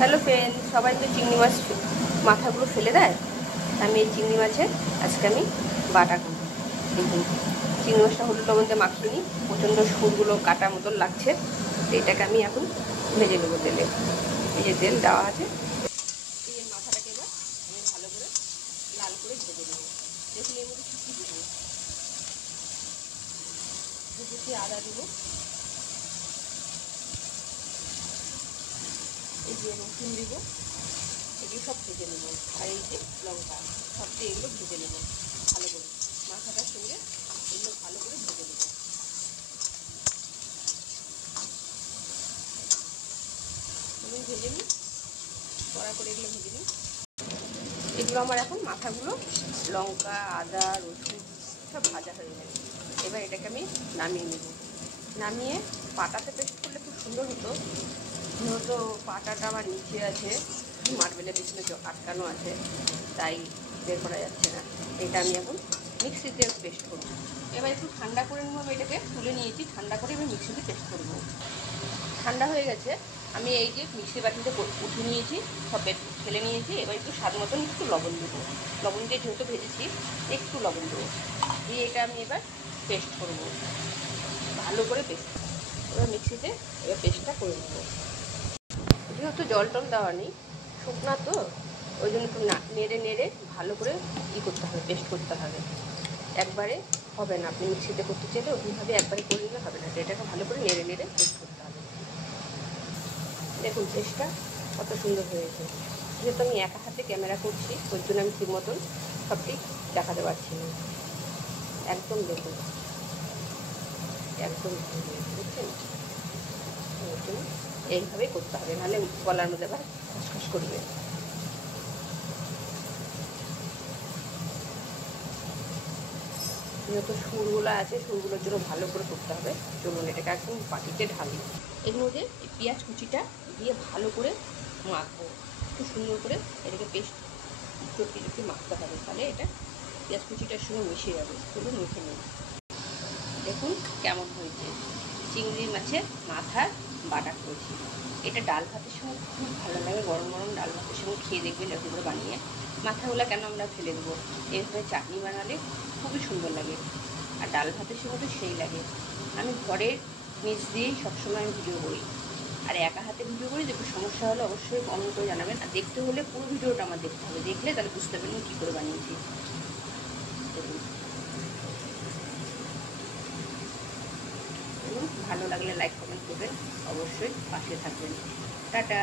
Hello friend, সবাই তো চিংড়ি মাছ মাথাগুলো ফেলে দেয়। আমি এই চিংড়ি মাছের আজকে আমি বাটা করব। দেখুন, চিংড়ি মাছটা হলুদ লবণ দিয়ে মাখিয়ে নিই। প্রচণ্ড সুরগুলো কাটার মতন লাগছে। এটাকে আমি এখন ভেজে নেবো তেলে। এই যে তেল দেওয়া আছে, এই যে মাথাটাকে এবার আমি ভালো করে লাল করে ভেজে নেব। দেখুন এর মধ্যে কী কী দেবো। দুটি আদা দেবো, এই যে রসুন দেবো, এগুলো সব ভেজে নেব। আর এই যে লঙ্কা, সব দিয়ে এগুলো ভেজে নেব ভালো করে। মাথাটার সঙ্গে এগুলো ভালো করে ভেজে নেব। আমি ভেজে নিই, কড়া করে এগুলো ভেজে নিই। এগুলো আমার এখন মাথাগুলো লঙ্কা আদা রসুন সব ভাজা হয়ে যায়। এবার এটাকে আমি নামিয়ে নেব। নামিয়ে পাটাতে পেস্ট করলে খুব সুন্দর হতো, যেহেতু পাটাটা আমার নিচে আছে, মার্বেলের পিছনে আটকানো আছে, তাই বের করা যাচ্ছে না। এটা আমি এখন মিক্সিতে পেস্ট করব। এবার একটু ঠান্ডা করে নেব। আমি এটাকে তুলে নিয়েছি, ঠান্ডা করে এবার মিক্সিতে পেস্ট করব। ঠান্ডা হয়ে গেছে, আমি এই যে মিক্সি বাটিতে উঠে নিয়েছি, সব ঠেলে নিয়েছি। এবার একটু স্বাদ মতন একটু লবণ দেবো। লবণ দিয়ে যেহেতু ভেজেছি, একটু লবণ দেবো, দিয়ে এটা আমি এবার পেস্ট করব ভালো করে। পেস্ট এবার মিক্সিতে এবার পেস্টটা করে নেবো। যেহেতু জল টল দেওয়া নেই, শুকনা তো, ওই জন্য একটু নেড়ে নেড়ে ভালো করে করতে হবে, পেস্ট করতে হবে। একবারে হবে না, আপনি মিক্সিতে করতে চাইলে ওইভাবে একবারে করে নিলে হবে না। এটাকে ভালো করে নেড়ে নেড়ে পেস্ট করতে হবে। দেখুন পেস্টটা কত সুন্দর হয়েছে। যেহেতু আমি একা হাতে ক্যামেরা করছি, ওই জন্য আমি ঠিক মতন সবটি দেখাতে পারছি না। একদম দেখুন, একদম বুঝছেন, ওই জন্য এইভাবেই করতে হবে, নাহলে গলার মধ্যে আবার খসখস করবে। যেহেতু সুরগুলো আছে, সুরগুলোর জন্য ভালো করে করতে হবে। চলুন এটাকে একদম বাটিতে ঢালি। এর মধ্যে পেঁয়াজ কুচিটা দিয়ে ভালো করে মাখবো, খুব সুন্দর করে এটাকে পেস্ট চটকে চটকে মাখতে হবে, তাহলে এটা পেঁয়াজ কুচিটার সঙ্গে মিশে যাবে। চলুন মেখে নিন। দেখুন কেমন হয়েছে। চিংড়ি মাছের মাথার বাটা করেছি। এটা ডাল ভাতের সঙ্গে খুব ভালো লাগে, গরম গরম ডাল ভাতের সঙ্গে খেয়ে দেখবেন এরকম করে বানিয়ে। মাথাগুলো কেন আমরা ফেলে দেবো, এভাবে চাটনি বানালে খুবই সুন্দর লাগে। আর ডাল ভাতের সঙ্গে তো সেই লাগে। আমি ঘরের নিচ দিয়েই সবসময় আমি ভিডিও করি, আর একা হাতে ভিডিও করি। দেখুন সমস্যা হলে অবশ্যই কমেন্ট করে জানাবেন। আর দেখতে হলে পুরো ভিডিওটা আমার দেখতে হবে, দেখলে তাহলে বুঝতে পারবেন কী করে বানিয়েছি। দেখুন, ভালো লাগলে লাইক কমেন্ট করবেন, অবশ্যই পাশে থাকবেন। টাটা।